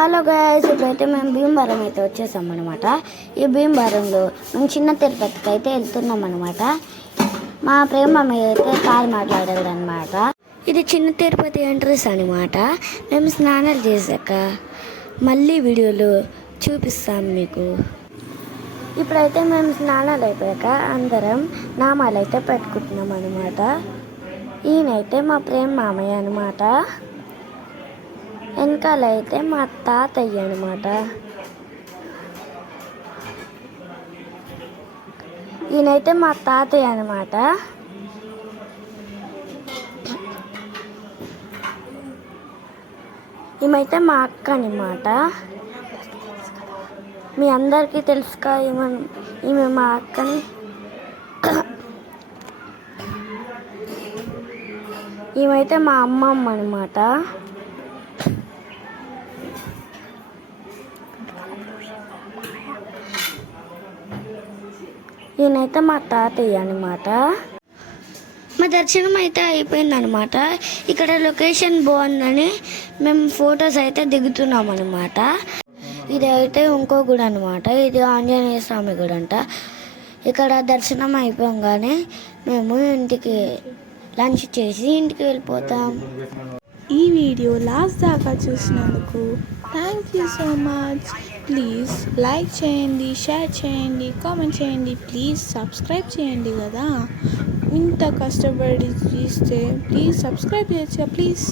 Hello guys, ఇప్పుడైతే మేము భీమవరం అయితే వచ్చేసాం అనమాట. ఈ భీమవరంలో మేము చిన్న తిరుపతికి అయితే వెళ్తున్నాం అనమాట. మా ప్రేమ అయితే కాల్ మాట్లాడాడు అనమాట. ఇది చిన్న తిరుపతి ఎంట్రన్స్ అనమాట. మేము స్నానాలు చేశాక మళ్ళీ వీడియోలో చూపిస్తాం మీకు. ఇప్పుడైతే మేము స్నానాలు అయిపోయాక అందరం నామాలు అయితే పెట్టుకుంటున్నాం అనమాట. ఈయనైతే మా ప్రేమ మామయ్య అనమాట. వెనకాల అయితే మా తాతయ్య అనమాట. ఈయనైతే మా తాతయ్య అనమాట. ఈమెైతే మా అక్క అనమాట. మీ అందరికీ తెలుసుగా ఈమె మా అక్కని. ఈమెైతే మా అమ్మమ్మ అనమాట. ఈయనైతే మా తాతయ్య అనమాట. మా దర్శనం అయితే అయిపోయిందనమాట. ఇక్కడ లొకేషన్ బాగుందని మేము ఫొటోస్ అయితే దిగుతున్నాం అనమాట. ఇది అయితే ఇంకో గుడి అనమాట. ఇది ఆంజనేయ స్వామి గుడి అంట. ఇక్కడ దర్శనం అయిపోగానే మేము ఇంటికి లంచ్ చేసి ఇంటికి వెళ్ళిపోతాం. ఈ వీడియో లాస్ట్ దాకా చూసినందుకు thank you so much. Please like చేయండి, షేర్ చేయండి, కామెంట్ చేయండి, ప్లీజ్ సబ్స్క్రైబ్ చేయండి కదా. ఇంత కష్టపడి చూస్తే ప్లీజ్ సబ్స్క్రైబ్ చేయొచ్చు ప్లీజ్.